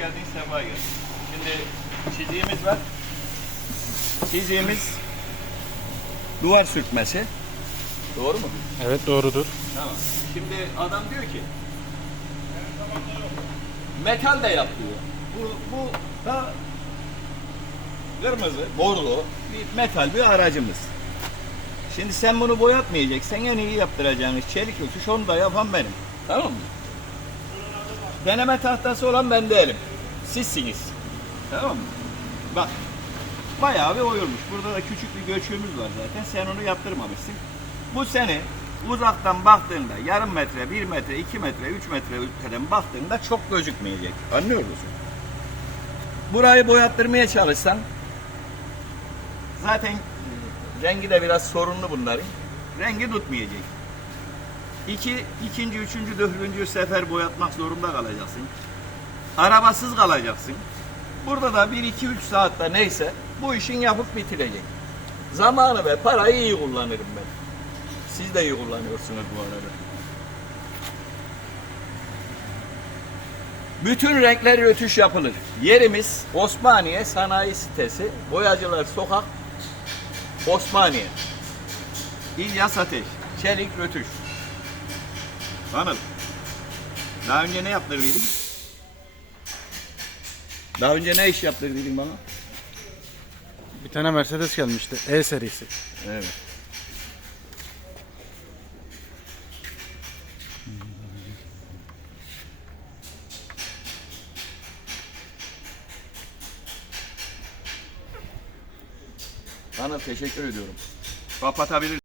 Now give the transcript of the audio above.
geldin, sefa geldin. Şimdi çiziğimiz var. Çiziğimiz duvar sürtmesi. Doğru mu? Evet doğrudur. Tamam. Şimdi adam diyor ki metal de yap diyor. Bu, bu da kırmızı, bordo bir metal bir aracımız. Şimdi sen bunu boyatmayacaksan en iyi yaptıracağınız çelik ötüş onu da yapan benim. Tamam mı? Deneme tahtası olan ben değilim. Sizsiniz. Tamam mı? Bak. Bayağı bir oyulmuş. Burada da küçük bir göçüğümüz var zaten. Sen onu yaptırmamışsın. Bu seni uzaktan baktığında yarım metre, bir metre, iki metre, üç metre öteden baktığında çok gözükmeyecek. Anlıyor musun? Burayı boyattırmaya çalışsan zaten rengi de biraz sorunlu bunların. Rengi tutmayacak. İki, ikinci, üçüncü, dördüncü sefer boyatmak zorunda kalacaksın. Arabasız kalacaksın. Burada da bir, iki, üç saatte neyse bu işin yapıp bitirecek. Zamanı ve parayı iyi kullanırım ben. Siz de iyi kullanıyorsunuz bu arada. Bütün renkler rötuş yapılır. Yerimiz Osmaniye Sanayi Sitesi, Boyacılar Sokak, Osmaniye. İlyas Ateş, Çelik Rötuş. Anıl. Daha önce ne yaptırdıydın? Daha önce ne iş yaptırdıydın bana? Bir tane Mercedes gelmişti. E serisi. Evet. Bana teşekkür ediyorum. Kapatabilir.